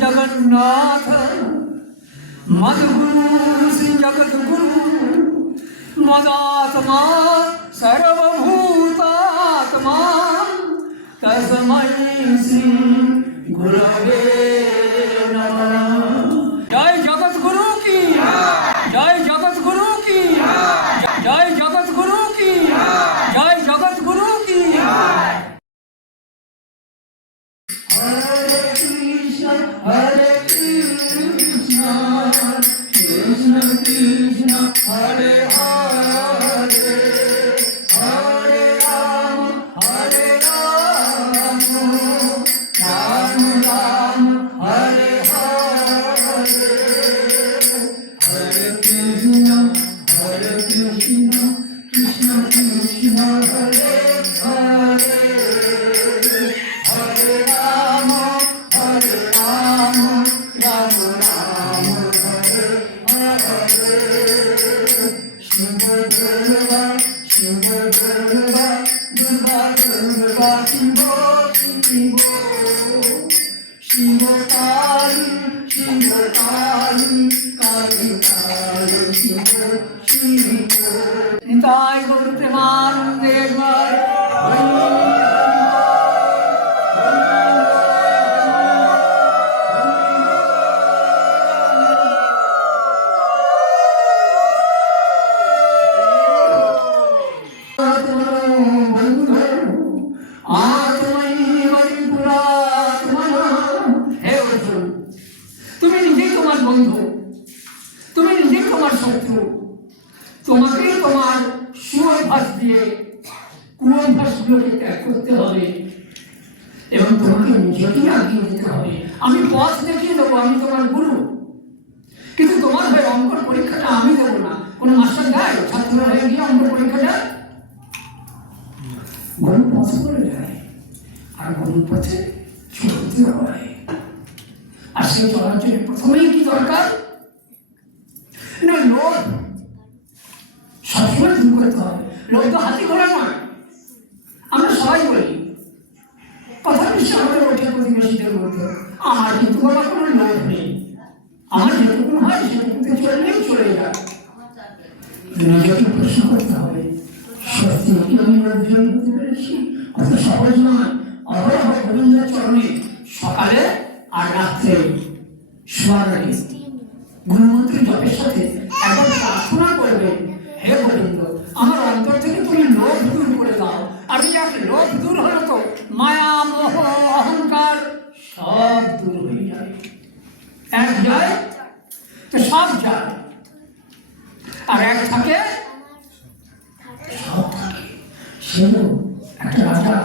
जगन्नाथ मद्गुरु श्री जगद्गुरु मदात्मा सर्वभूतात्मा तस्मै श्री गुरवे नमः। जय जगद्गुरु की, जय जगद्गुरु की, जय जगद्गुरु की, जय जगद्गुरु की। हरे कृष्ण कृष्ण कृष्ण हरे हरे, हरे राम राम राम हरे हरे। हरे कृष्ण कृष्ण कृष्ण हरे हरे, हरे राम राम राम हरे हरे। शिव दुर्गा शिव दुर्गा दुर्गा दुर्गा शिवो शिवो, शिव काली काली काली शिव शिवो। निताय गौर प्रेमानंदे বন্ধু, তুমি নিজে তোমার শত্রু। তোমাকে তোমার সুঅভ্যাস দিয়ে কুঅভ্যাসগুলোকে ত্যাগ করতে হবে এবং তোমাকে নিজেকে আগিয়ে দিতে হবে। আমি পথ দেখিয়ে দেবো, আমি তোমার গুরু, কিন্তু তোমার হয়ে অঙ্কর পরীক্ষাটা আমি দেবো না। কোনো মাস্টার দেয় ছাত্র হয়ে গিয়ে অঙ্কর পরীক্ষাটা? গুরু পথ করে যায় আর গুরুর পথে চলতে হয়। আর সেই চলার জন্য প্রথমেই কি দরকার না? লোভ সবসময় দূর করতে হবে। লোভ তো হাতি ঘোড়া নয়। আমরা সবাই বলি, কথা নিশ্চয় আমাদের ওঠে প্রতিবেশীদের মধ্যে, আমার কিন্তু বলা কোনো লোভ নেই, আমার যেটুকু হয় সেটুকুতে চললেই চলে যায়। নিজেকে প্রশ্ন করতে হবে, সত্যি কি আমি লোভ জয় করতে পেরেছি? অত সহজ নয়। অহরহ গোবিন্দের চরণে সকালে আর রাত্রে শোয়ার আগে গুরুমন্ত্রী জপের সাথে একবার প্রার্থনা করবেন, হে গোবিন্দ আমার অন্তর থেকে তুমি লোভ দূর করে দাও। আমি যাক লোভ দূর হলো তো মায়া মোহ অহংকার সব দূর হয়ে যাবে। এক যায় তো সব যায়, আর এক থাকে সব থাকে। সেও একটা রাজা